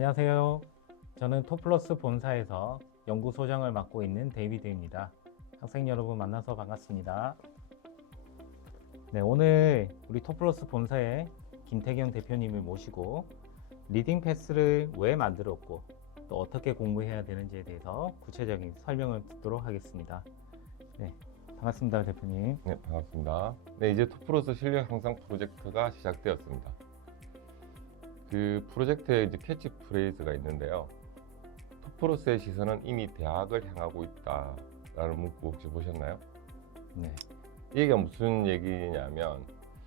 안녕하세요. 저는 토플러스 본사에서 연구소장을 맡고 있는 데이비드입니다. 학생 여러분 만나서 반갑습니다. 네, 오늘 우리 토플러스 본사의 김태경 대표님을 모시고 리딩 패스를 왜 만들었고 또 어떻게 공부해야 되는지에 대해서 구체적인 설명을 듣도록 하겠습니다. 네, 반갑습니다, 대표님. 네, 반갑습니다. 네, 이제 토플러스 실력 향상 프로젝트가 시작되었습니다. 그 프로젝트에 이제 캐치프레이즈가 있는데요. 토플러스의 시선은 이미 대학을 향하고 있다라는 문구 혹시 보셨나요? 네, 이 얘기가 무슨 얘기냐면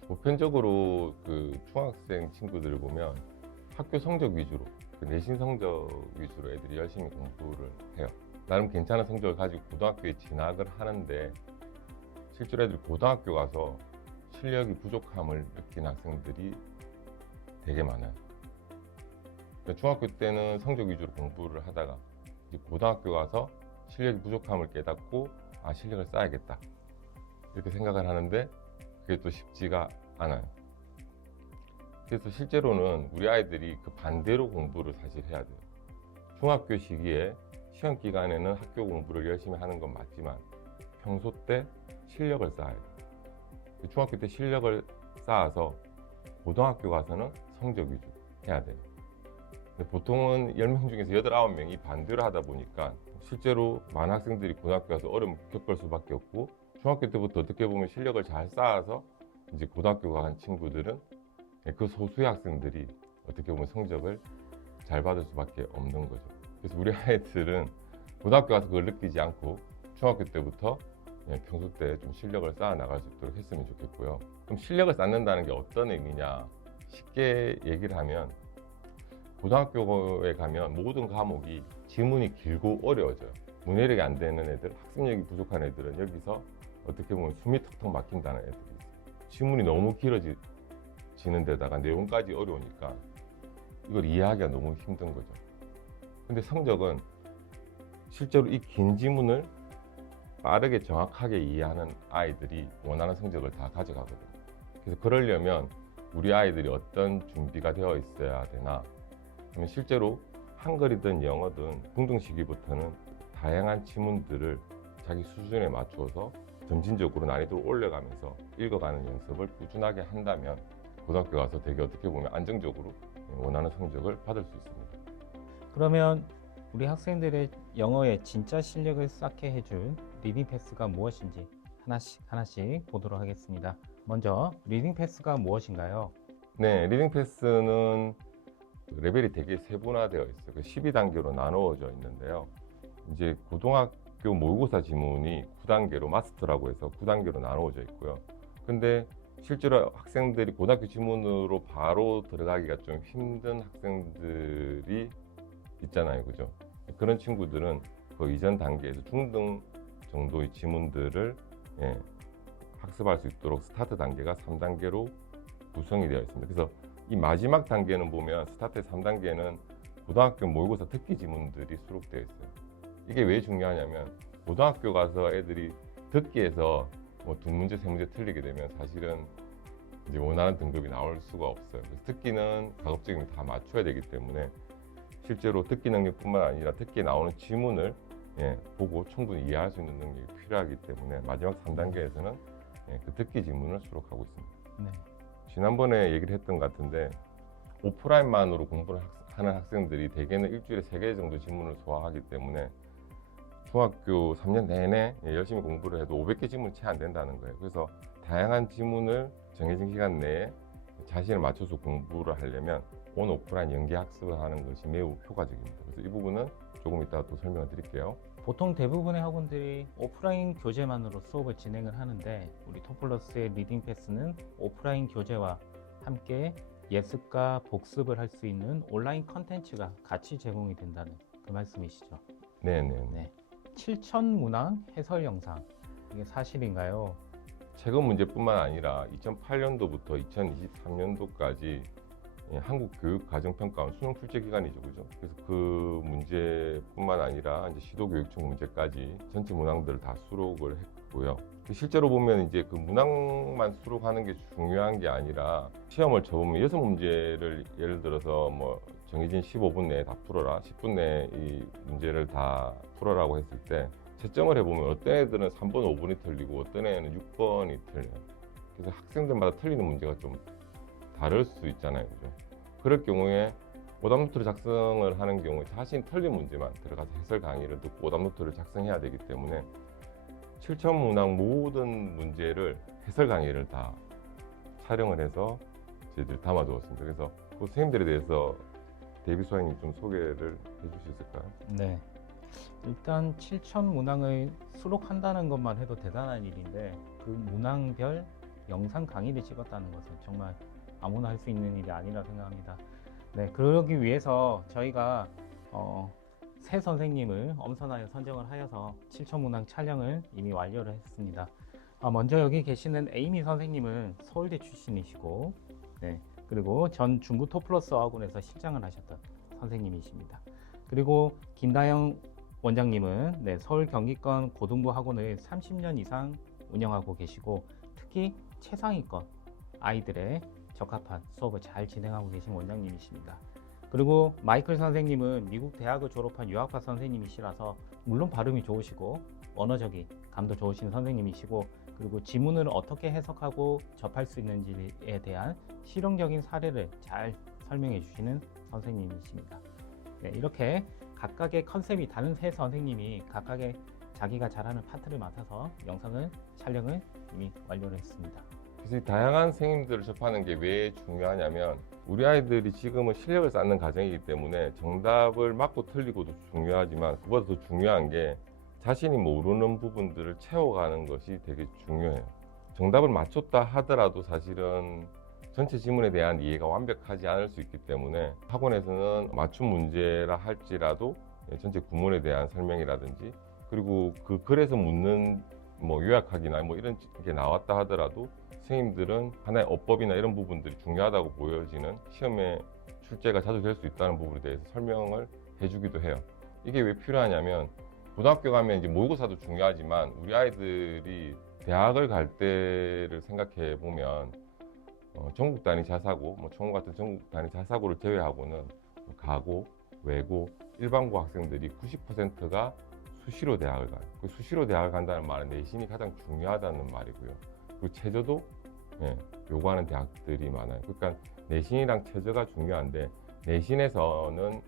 보편적으로 그 중학생 친구들을 보면 학교 성적 위주로, 그 내신 성적 위주로 애들이 열심히 공부를 해요. 나름 괜찮은 성적을 가지고 고등학교에 진학을 하는데 실제로 애들이 고등학교 가서 실력이 부족함을 느낀 학생들이 되게 많아요. 그러니까 중학교 때는 성적 위주로 공부를 하다가 이제 고등학교 가서 실력이 부족함을 깨닫고 실력을 쌓아야겠다 이렇게 생각을 하는데 그게 또 쉽지가 않아요. 그래서 실제로는 우리 아이들이 그 반대로 공부를 사실 해야 돼요. 중학교 시기에 시험 기간에는 학교 공부를 열심히 하는 건 맞지만 평소 때 실력을 쌓아야 돼요. 중학교 때 실력을 쌓아서 고등학교 가서는 성적 위주 해야 돼요. 근데 보통은 10명 중에서 8, 9명이 반대로 하다 보니까 실제로 많은 학생들이 고등학교 가서 어려움을 겪을 수밖에 없고 중학교 때부터 어떻게 보면 실력을 잘 쌓아서 이제 고등학교 간 친구들은 그 소수의 학생들이 어떻게 보면 성적을 잘 받을 수밖에 없는 거죠. 그래서 우리 아이들은 고등학교 가서 그걸 느끼지 않고 중학교 때부터 평소 때 좀 실력을 쌓아 나갈 수 있도록 했으면 좋겠고요. 그럼 실력을 쌓는다는 게 어떤 의미냐? 쉽게 얘기를 하면 고등학교에 가면 모든 과목이 지문이 길고 어려워져요. 문해력이 안 되는 애들, 학습력이 부족한 애들은 여기서 어떻게 보면 숨이 턱턱 막힌다는 애들이 있어요. 지문이 너무 길어지는 데다가 내용까지 어려우니까 이걸 이해하기가 너무 힘든 거죠. 근데 성적은 실제로 이 긴 지문을 빠르게 정확하게 이해하는 아이들이 원하는 성적을 다 가져가거든요. 그래서 그러려면 우리 아이들이 어떤 준비가 되어 있어야 되나? 그러면 실제로 한글이든 영어든 중등 시기부터는 다양한 지문들을 자기 수준에 맞추어서 점진적으로 난이도를 올려가면서 읽어가는 연습을 꾸준하게 한다면 고등학교 가서 되게 어떻게 보면 안정적으로 원하는 성적을 받을 수 있습니다. 그러면 우리 학생들의 영어의 진짜 실력을 쌓게 해줄 리딩 패스가 무엇인지 하나씩 보도록 하겠습니다. 먼저 리딩 패스가 무엇인가요? 네, 리딩 패스는 레벨이 되게 세분화되어 있어요. 12단계로 나누어져 있는데요. 이제 고등학교 모의고사 지문이 9단계로 마스터라고 해서 9단계로 나누어져 있고요. 근데 실제로 학생들이 고등학교 지문으로 바로 들어가기가 좀 힘든 학생들이 있잖아요, 그죠? 그런 친구들은 그 이전 단계에서 중등 정도의 지문들을 학습할 수 있도록 스타트 단계가 3단계로 구성이 되어 있습니다. 그래서 이 마지막 단계는 보면 스타트 3단계는 고등학교 모의고사 듣기 지문들이 수록되어 있어요. 이게 왜 중요하냐면 고등학교 가서 애들이 듣기에서 뭐 2문제, 3문제 틀리게 되면 사실은 이제 원하는 등급이 나올 수가 없어요. 그래서 듣기는 가급적이면 다 맞춰야 되기 때문에 실제로 듣기 능력뿐만 아니라 듣기에 나오는 지문을 보고 충분히 이해할 수 있는 능력이 필요하기 때문에 마지막 3단계에서는 그 듣기 지문을 수록하고 있습니다. 네. 지난번에 얘기를 했던 것 같은데 오프라인만으로 공부를 하는 학생들이 대개는 일주일에 3개 정도 지문을 소화하기 때문에 중학교 3년 내내 열심히 공부를 해도 500개 지문이 채 안 된다는 거예요. 그래서 다양한 지문을 정해진 시간 내에 자신을 맞춰서 공부를 하려면 온 오프라인 연계 학습을 하는 것이 매우 효과적입니다. 그래서 이 부분은 조금 이따가 또 설명을 드릴게요. 보통 대부분의 학원들이 오프라인 교재만으로 수업을 진행을 하는데 우리 토플러스의 리딩 패스는 오프라인 교재와 함께 예습과 복습을 할 수 있는 온라인 컨텐츠가 같이 제공이 된다는 그 말씀이시죠? 네네. 네. 7,000문항 해설 영상, 이게 사실인가요? 최근 문제뿐만 아니라 2008년도부터 2023년도까지 한국 교육 가정평가원 수능 출제 기간이죠, 그죠? 그래서 그 문제뿐만 아니라 이제 시도교육청 문제까지 전체 문항들을 다 수록을 했고요. 실제로 보면 이제 그 문항만 수록하는 게 중요한 게 아니라 시험을 쳐보면 6문제를 예를 들어서 뭐 정해진 15분 내에 다 풀어라, 10분 내에 이 문제를 다 풀어라고 했을 때 채점을 해보면 어떤 애들은 3번, 5번이 틀리고 어떤 애는 6번이 틀려요. 그래서 학생들마다 틀리는 문제가 좀 다를 수 있잖아요. 그죠? 그럴 경우에 오답노트를 작성을 하는 경우에 자신 틀린 문제만 들어가서 해설 강의를 듣고 오답노트를 작성해야 되기 때문에 7천 문항 모든 문제를 해설 강의를 다 촬영을 해서 저희들이 담아두었습니다. 그래서 그 선생님들에 대해서 데이비 소장님 좀 소개를 해줄 수 있을까요? 네. 일단 7천 문항을 수록한다는 것만 해도 대단한 일인데 그 문항별 영상 강의를 찍었다는 것은 정말 아무나 할 수 있는 일이 아니라 생각합니다. 네, 그러기 위해서 저희가 새 선생님을 엄선하여 선정을 하여서 7천 문항 촬영을 이미 완료를 했습니다. 먼저 여기 계시는 에이미 선생님은 서울대 출신이시고, 네, 그리고 전 중구 토플러스 어학원에서 실장을 하셨던 선생님이십니다. 그리고 김다영 원장님은 네, 서울 경기권 고등부 학원을 30년 이상 운영하고 계시고 특히 최상위권 아이들의 적합한 수업을 잘 진행하고 계신 원장님이십니다. 그리고 마이클 선생님은 미국 대학을 졸업한 유학파 선생님이시라서 물론 발음이 좋으시고 언어적인 감도 좋으신 선생님이시고 그리고 지문을 어떻게 해석하고 접할 수 있는지에 대한 실용적인 사례를 잘 설명해 주시는 선생님이십니다. 네, 이렇게 각각의 컨셉이 다른 세 선생님이 각각의 자기가 잘하는 파트를 맡아서 영상을 촬영을 이미 완료를 했습니다. 그래서 이 다양한 선생님들을 접하는 게 왜 중요하냐면 우리 아이들이 지금은 실력을 쌓는 과정이기 때문에 정답을 맞고 틀리고도 중요하지만 그보다 더 중요한 게 자신이 모르는 부분들을 채워가는 것이 되게 중요해요. 정답을 맞췄다 하더라도 사실은 전체 지문에 대한 이해가 완벽하지 않을 수 있기 때문에 학원에서는 맞춤 문제라 할지라도 전체 구문에 대한 설명이라든지 그리고 그 글에서 묻는 요약하기나 이런 게 나왔다 하더라도 선생님들은 하나의 어법이나 이런 부분들이 중요하다고 보여지는 시험에 출제가 자주 될 수 있다는 부분에 대해서 설명을 해주기도 해요. 이게 왜 필요하냐면 고등학교 가면 이제 모의고사도 중요하지만 우리 아이들이 대학을 갈 때를 생각해 보면 전국 단위 자사고, 청우 같은 전국 단위 자사고를 제외하고는 가고, 외고, 일반고 학생들이 90%가 수시로 대학을 가요. 그 수시로 대학을 간다는 말은 내신이 가장 중요하다는 말이고요. 그리고 최저도 요구하는 대학들이 많아요. 그러니까 내신이랑 최저가 중요한데 내신에서는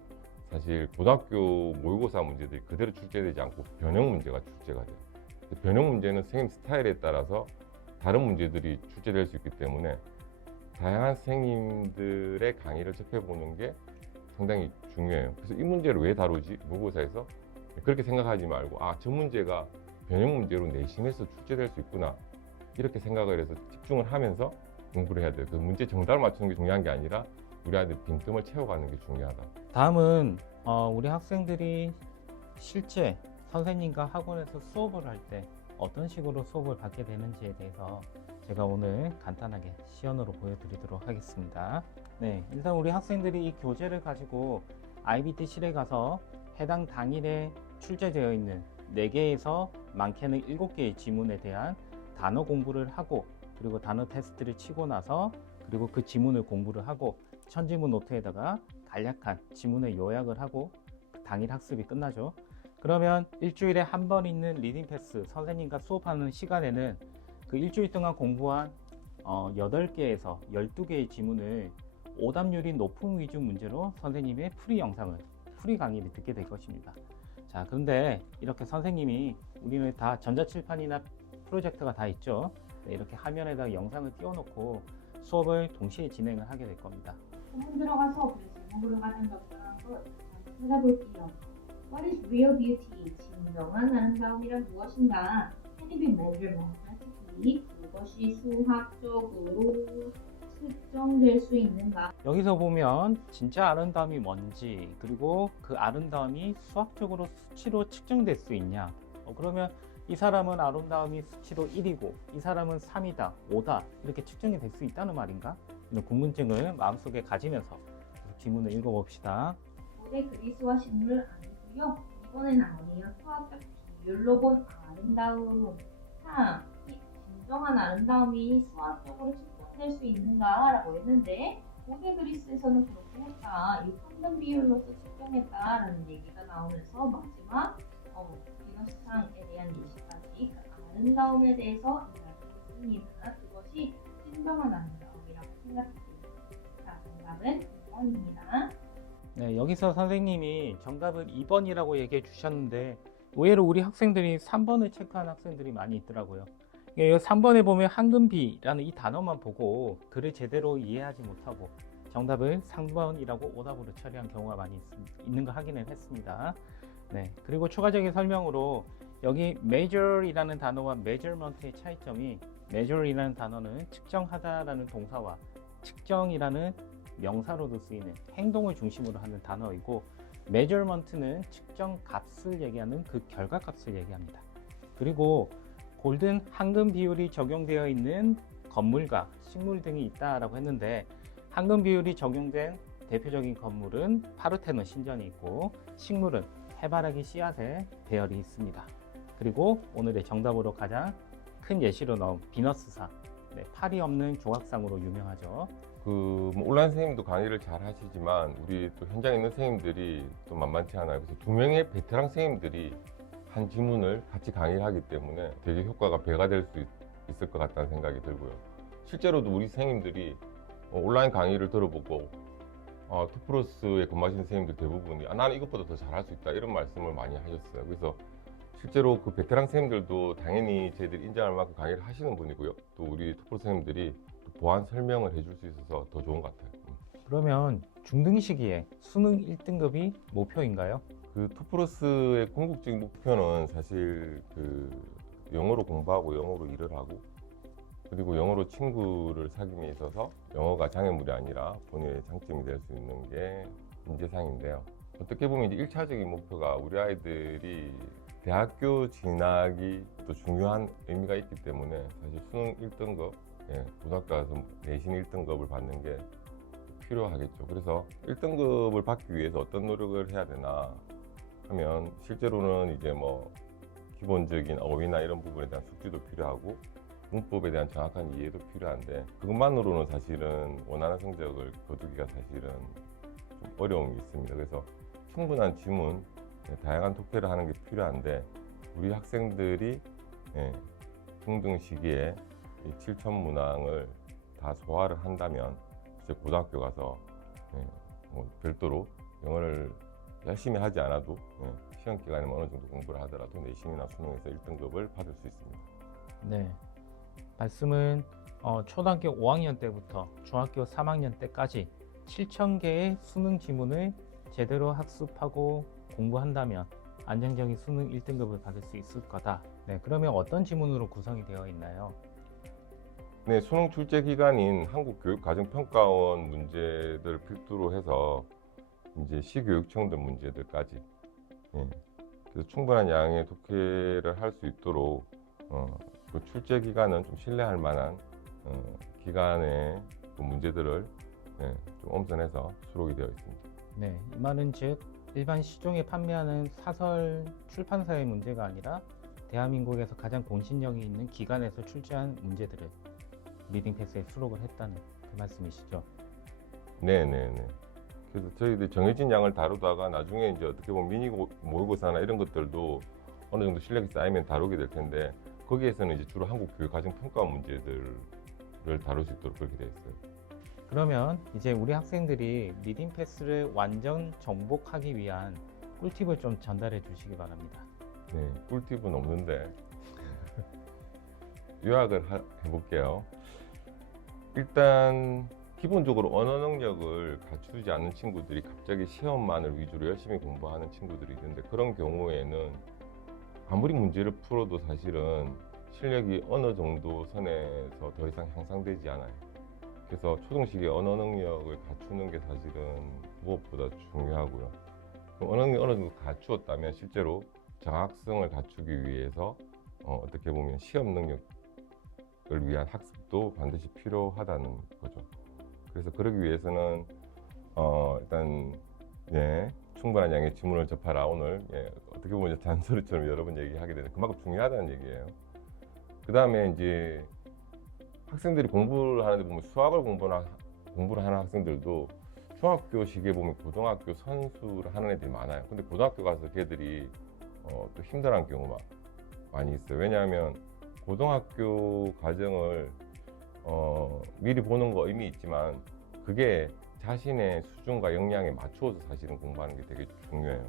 사실 고등학교 모의고사 문제들이 그대로 출제되지 않고 변형 문제가 출제가 돼요. 변형 문제는 선생님 스타일에 따라서 다른 문제들이 출제될 수 있기 때문에 다양한 선생님들의 강의를 접해보는 게 상당히 중요해요. 그래서 이 문제를 왜 다루지? 모의고사에서 그렇게 생각하지 말고 저 문제가 변형 문제로 내신에서 출제될 수 있구나 이렇게 생각을 해서 집중을 하면서 공부를 해야 돼요. 그 문제 정답을 맞추는 게 중요한 게 아니라 우리 아이들 빈틈을 채워가는 게 중요하다. 다음은 우리 학생들이 실제 선생님과 학원에서 수업을 할 때 어떤 식으로 수업을 받게 되는지에 대해서 제가 오늘 간단하게 시연으로 보여드리도록 하겠습니다. 네, 일단 우리 학생들이 이 교재를 가지고 IBT실에 가서 해당 당일에 출제되어 있는 4개에서 많게는 7개의 지문에 대한 단어 공부를 하고 그리고 단어 테스트를 치고 나서 그리고 그 지문을 공부를 하고 천지문 노트에다가 간략한 지문의 요약을 하고 당일 학습이 끝나죠. 그러면 일주일에 한 번 있는 리딩 패스 선생님과 수업하는 시간에는 그 일주일 동안 공부한 8개에서 12개의 지문을 오답률이 높은 위주 문제로 선생님의 풀이 영상을 풀이 강의를 듣게 될 것입니다. 자, 그런데 이렇게 선생님이 우리는 다 전자칠판이나 프로젝터가 다 있죠. 네, 이렇게 화면에다가 영상을 띄워놓고 수업을 동시에 진행을 하게 될 겁니다. 본문 들어가서 그 제목으로 가는 적절한 걸 찾아볼게요. What is real beauty? 진정한 아름다움이란 무엇인가? Can it be measured mathematically? 그것이 수학적으로 측정될 수 있는가? 여기서 보면 진짜 아름다움이 뭔지 그리고 그 아름다움이 수학적으로 수치로 측정될 수 있냐 그러면 이 사람은 아름다움이 수치로 1이고 이 사람은 3이다, 5다 이렇게 측정이 될 수 있다는 말인가? 이런 궁금증을 마음속에 가지면서 지문을 읽어봅시다. 고대 그리스와 식물 아니고요. 이번에 나오네요. 수학적 비율로 본 아름다움. 이 진정한 아름다움이 수학적으로 측정될 수 있는가? 라고 했는데 고대 그리스에서는 그렇게 했다. 이 평등 비율로서 측정했다라는 얘기가 나오면서 마지막 비너스상에 대한 예시까지 그 아름다움에 대해서 이야기를 했습니다. 그것이 진정한 아름다움이라고 생각됩니다. 자, 정답은 2번입니다. 네, 여기서 선생님이 정답을 2번이라고 얘기해 주셨는데 의외로 우리 학생들이 3번을 체크한 학생들이 많이 있더라고요. 이 3번에 보면 황금비라는 이 단어만 보고 글을 제대로 이해하지 못하고 정답을 3번이라고 오답으로 처리한 경우가 많이 있는 거 확인을 했습니다. 네, 그리고 추가적인 설명으로 여기 measure이라는 단어와 measurement의 차이점이 measure이라는 단어는 측정하다라는 동사와 측정이라는 명사로도 쓰이는 행동을 중심으로 하는 단어이고 measurement는 측정 값을 얘기하는 그 결과값을 얘기합니다. 그리고 골든 황금 비율이 적용되어 있는 건물과 식물 등이 있다라고 했는데 황금 비율이 적용된 대표적인 건물은 파르테논 신전이 있고 식물은 해바라기 씨앗에 배열이 있습니다. 그리고 오늘의 정답으로 가장 큰 예시로 넣은 비너스상, 네, 팔이 없는 조각상으로 유명하죠. 온라인 선생님도 강의를 잘 하시지만 우리 또 현장에 있는 선생님들이 또 만만치 않아요. 그래서 2명의 베테랑 선생님들이 한 지문을 같이 강의를 하기 때문에 되게 효과가 배가 될 수 있을 것 같다는 생각이 들고요. 실제로도 우리 선생님들이 온라인 강의를 들어보고 투플러스에 근무하시는 선생님들 대부분이 나는 이것보다 더 잘할 수 있다 이런 말씀을 많이 하셨어요. 그래서 실제로 그 베테랑 선생님들도 당연히 저희들이 인정할 만큼 강의를 하시는 분이고요. 또 우리 투플러스 선생님들이 보완 설명을 해줄 수 있어서 더 좋은 것 같아요. 그러면 중등 시기에 수능 1등급이 목표인가요? 그 투플러스의 궁극적인 목표는 사실 그 영어로 공부하고 영어로 일을 하고 그리고 영어로 친구를 사귐에 있어서 영어가 장애물이 아니라 본인의 장점이 될 수 있는 게 인재상인데요. 어떻게 보면 이제 1차적인 목표가 우리 아이들이 대학교 진학이 또 중요한 의미가 있기 때문에 사실 수능 1등급, 고등학교 가서 내신 1등급을 받는 게 필요하겠죠. 그래서 1등급을 받기 위해서 어떤 노력을 해야 되나 하면 실제로는 이제 뭐 기본적인 어휘나 이런 부분에 대한 숙지도 필요하고 문법에 대한 정확한 이해도 필요한데 그것만으로는 사실은 원하는 성적을 거두기가 사실은 좀 어려움이 있습니다. 그래서 충분한 지문, 다양한 독해를 하는 게 필요한데 우리 학생들이 중등 시기에 이 7천 문항을 다 소화를 한다면 이제 고등학교 가서 뭐 별도로 영어를 열심히 하지 않아도 시험 기간에 어느 정도 공부를 하더라도 내신이나 수능에서 1등급을 받을 수 있습니다. 네, 말씀은 초등학교 5학년 때부터 중학교 3학년 때까지 7,000개의 수능 지문을 제대로 학습하고 공부한다면 안정적인 수능 1등급을 받을 수 있을 거다. 네, 그러면 어떤 지문으로 구성이 되어 있나요? 네, 수능 출제 기간인 한국교육과정평가원 문제들 필두로 해서 이제 시교육청들 문제들까지 그래서 충분한 양의 독해를 할 수 있도록 그 출제 기간은 좀 신뢰할 만한 기간의 그 문제들을 좀 엄선해서 수록이 되어 있습니다. 네, 이 말은 즉 일반 시중에 판매하는 사설 출판사의 문제가 아니라 대한민국에서 가장 공신력이 있는 기관에서 출제한 문제들을 리딩 패스에 수록을 했다는 그 말씀이시죠? 네네네. 그래서 저희들 정해진 양을 다루다가 나중에 이제 어떻게 보면 미니 모의고사나 이런 것들도 어느 정도 실력이 쌓이면 다루게 될 텐데 거기에서는 이제 주로 한국교육과정평가원 문제들을 다룰 수 있도록 그렇게 되어 있어요. 그러면 이제 우리 학생들이 리딩 패스를 완전 정복하기 위한 꿀팁을 좀 전달해 주시기 바랍니다. 네, 꿀팁은 없는데 요약을 해볼게요. 일단 기본적으로 언어 능력을 갖추지 않는 친구들이 갑자기 시험만을 위주로 열심히 공부하는 친구들이 있는데 그런 경우에는 아무리 문제를 풀어도 사실은 실력이 어느 정도 선에서 더 이상 향상되지 않아요. 그래서 초등 시기에 언어 능력을 갖추는 게 사실은 무엇보다 중요하고요. 언어 능력을 어느 정도 갖추었다면 실제로 정학성을 갖추기 위해서 어떻게 보면 시험 능력을 위한 학습도 반드시 필요하다는 거죠. 그래서 그러기 위해서는 일단 충분한 양의 지문을 접하라. 오늘 어떻게 보면 잔소리처럼 여러 번 얘기하게 되는 그만큼 중요하다는 얘기예요. 그 다음에 이제 학생들이 공부를 하는데 보면 수학을 공부나 공부를 하는 학생들도 중학교 시기에 보면 고등학교 선수를 하는 애들이 많아요. 근데 고등학교 가서 걔들이 또 힘들어하는 경우가 많이 있어요. 왜냐하면 고등학교 과정을 미리 보는 거 의미 있지만 그게 자신의 수준과 역량에 맞추어서 사실은 공부하는 게 되게 중요해요.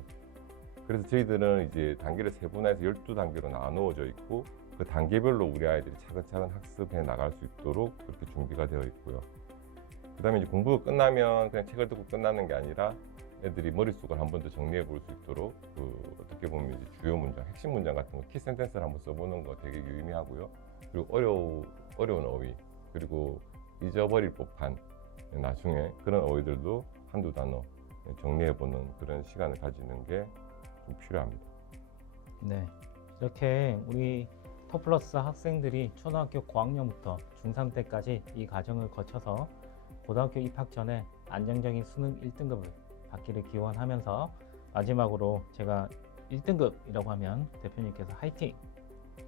그래서 저희들은 이제 단계를 세분화해서 12단계로 나누어져 있고 그 단계별로 우리 아이들이 차근차근 학습해 나갈 수 있도록 그렇게 준비가 되어 있고요. 그 다음에 이제 공부가 끝나면 그냥 책을 듣고 끝나는 게 아니라 애들이 머릿속을 한 번 더 정리해 볼 수 있도록 어떻게 보면 이제 주요 문장, 핵심 문장 같은 거, 키 센텐스를 한번 써보는 거 되게 유의미하고요. 그리고 어려운 어휘, 그리고 잊어버릴 법한 나중에 그런 어휘들도 한두 단어 정리해보는 그런 시간을 가지는 게 좀 필요합니다. 네, 이렇게 우리 토플러스 학생들이 초등학교 고학년부터 중3 때까지 이 과정을 거쳐서 고등학교 입학 전에 안정적인 수능 1등급을 받기를 기원하면서 마지막으로 제가 1등급이라고 하면 대표님께서 화이팅!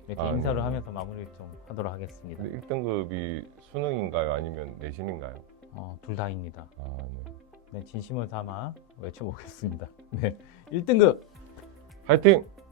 이렇게 인사를 네. 하면서 마무리를 좀 하도록 하겠습니다. 근데 1등급이 수능인가요? 아니면 내신인가요? 둘 다입니다. 네. 네, 진심을 담아 외쳐보겠습니다. 네, 1등급! 화이팅!